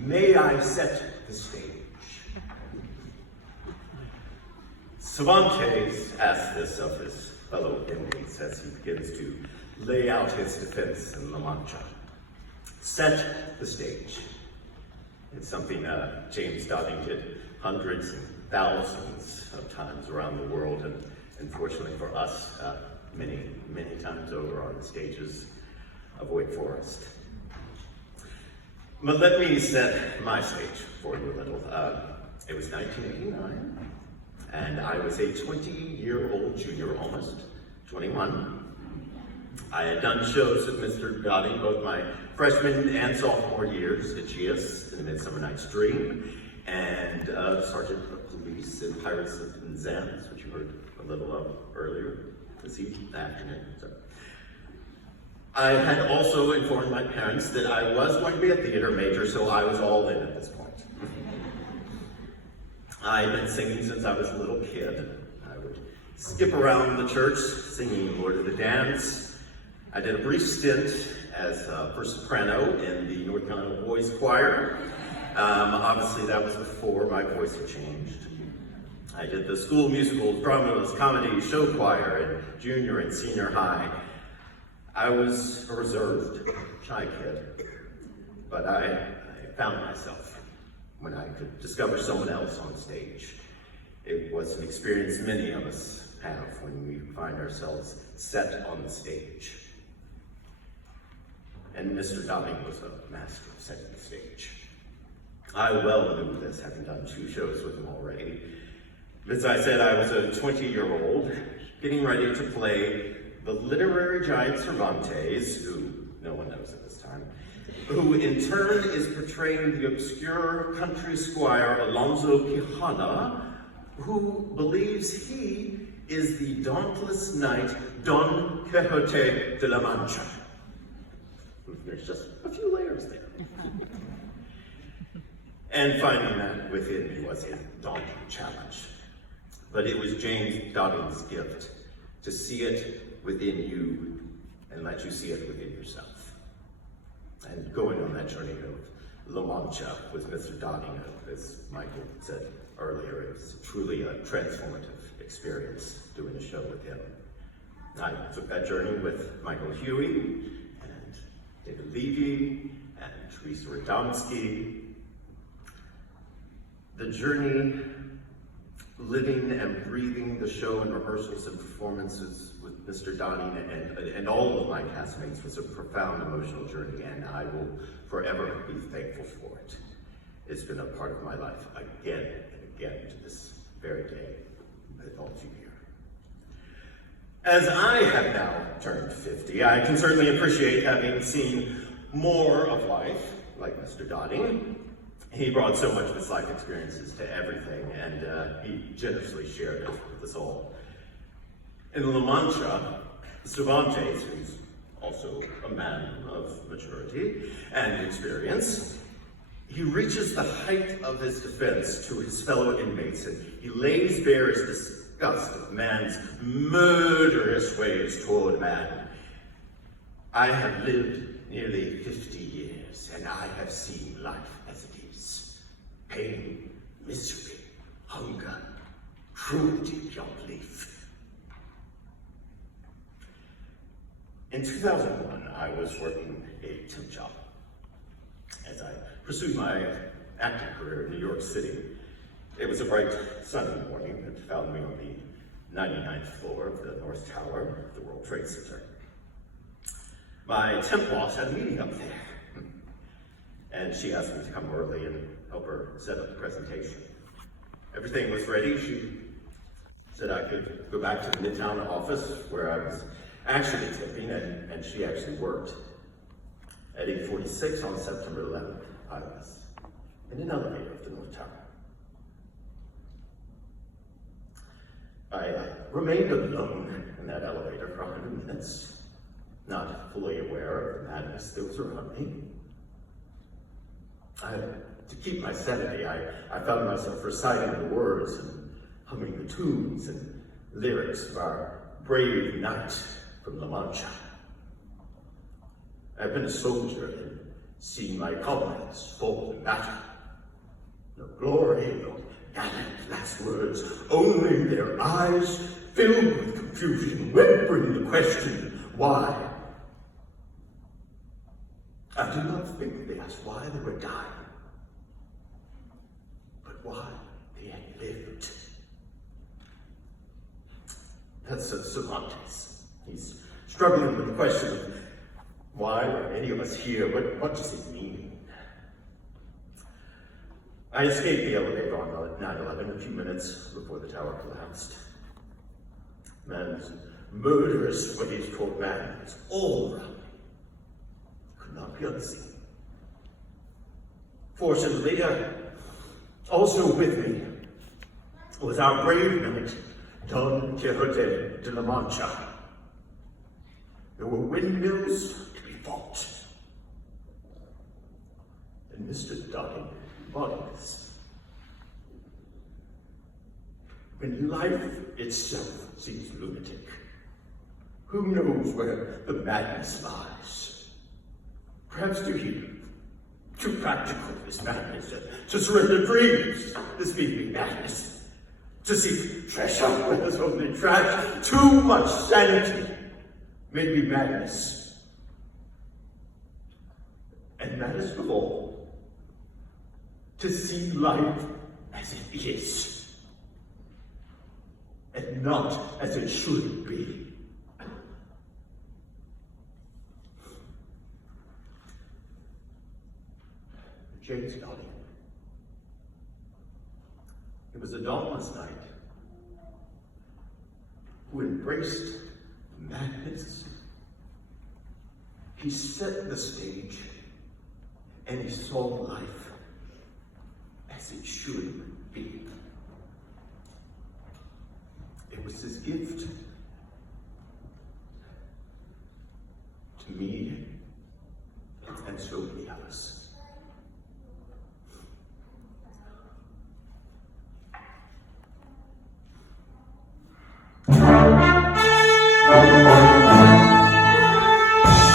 May I set the stage? Cervantes asks this of his fellow inmates as he begins to lay out his defense in La Mancha. Set the stage. It's something James Dodding did hundreds and thousands of times around the world, and unfortunately for us, many, many times over on the stages of Wake Forest. But let me set my stage for you a little. It was 1989, and I was a 20-year-old junior, almost 21. I had done shows with Mr. Dodding both my freshman and sophomore years at GS in A Midsummer Night's Dream, and Sergeant of Police in Pirates of Penzance, which you heard a little of earlier this afternoon. So, I had also informed my parents that I was going to be a theater major, so I was all in at this point. I had been singing since I was a little kid. I would skip around the church singing Lord of the Dance. I did a brief stint as first soprano in the North Carolina Boys Choir. Obviously that was before my voice had changed. I did the school musicals, dramas, comedy, show choir in junior and senior high. I was a reserved, shy kid, but I found myself when I could discover someone else on stage. It was an experience many of us have when we find ourselves set on the stage. And Mr. Dodding was a master of setting the stage. I well knew this, having done 2 shows with him already. As I said, I was a 20-year-old getting ready to play the literary giant Cervantes, who no one knows at this time, who in turn is portraying the obscure country squire Alonso Quijana, who believes he is the dauntless knight Don Quixote de la Mancha. There's just a few layers there. And finding that within me was a daunting challenge. But it was James Dodding's gift to see it within you and let you see it within yourself. And going on that journey of La Mancha with Mr. Dodding, as Michael said earlier, it was truly a transformative experience doing a show with him. I took that journey with Michael Huey and David Levy and Teresa Radomski. The journey, living and breathing the show and rehearsals and performances with Mr. Dodding and all of my castmates was a profound emotional journey, and I will forever be thankful for it. It's been a part of my life again and again to this very day with all of you here. As I have now turned 50, I can certainly appreciate having seen more of life, like Mr. Dodding. He brought so much of his life experiences to everything, and he generously shared it with us all. In La Mancha, Cervantes, who's also a man of maturity and experience, he reaches the height of his defense to his fellow inmates, and he lays bare his disgust of man's murderous ways toward man. I have lived nearly 50 years, and I have seen life as it is. Pain, misery, hunger, cruelty beyond belief. In 2001, I was working a temp job as I pursued my acting career in New York City. It was a bright, sunny morning that found me on the 99th floor of the North Tower of the World Trade Center. My temp boss had a meeting up there, and she asked me to come early and help her set up the presentation. Everything was ready. She said I could go back to the Midtown office where I was actually tipping, and she actually worked. At 8:46 on September 11th, I was in an elevator of the North Tower. I remained alone in that elevator for 100 minutes, not fully aware of the madness that was around me. To keep my sanity, I found myself reciting the words and humming the tunes and lyrics of our brave knight from La Mancha. I've been a soldier in see my comrades fall in battle. No glory, no gallant last words, only their eyes filled with confusion, whimpering the question, why? I do not think they asked why they were dying, but why they had lived. That's Cervantes. He's struggling with the question of why are any of us here? What does it mean? I escaped the elevator on 9/11 a few minutes before the tower collapsed. Man's murderous ways toward man is all around me. Could not be unseen. Fortunately, also with me was our brave knight, Don Quixote de la Mancha. There were windmills to be fought. And Mr. Dodding embodied this. When life itself seems lunatic, who knows where the madness lies? Perhaps too practical this madness, to surrender dreams, this may be madness. To seek treasure where there's only trash, too much sanity may be madness. And maddest of all, to see life as it is, and not as it should be. James Dodding. It was a dauntless knight who embraced madness. He set the stage and he saw life as it should be. It was his gift to me and so many others.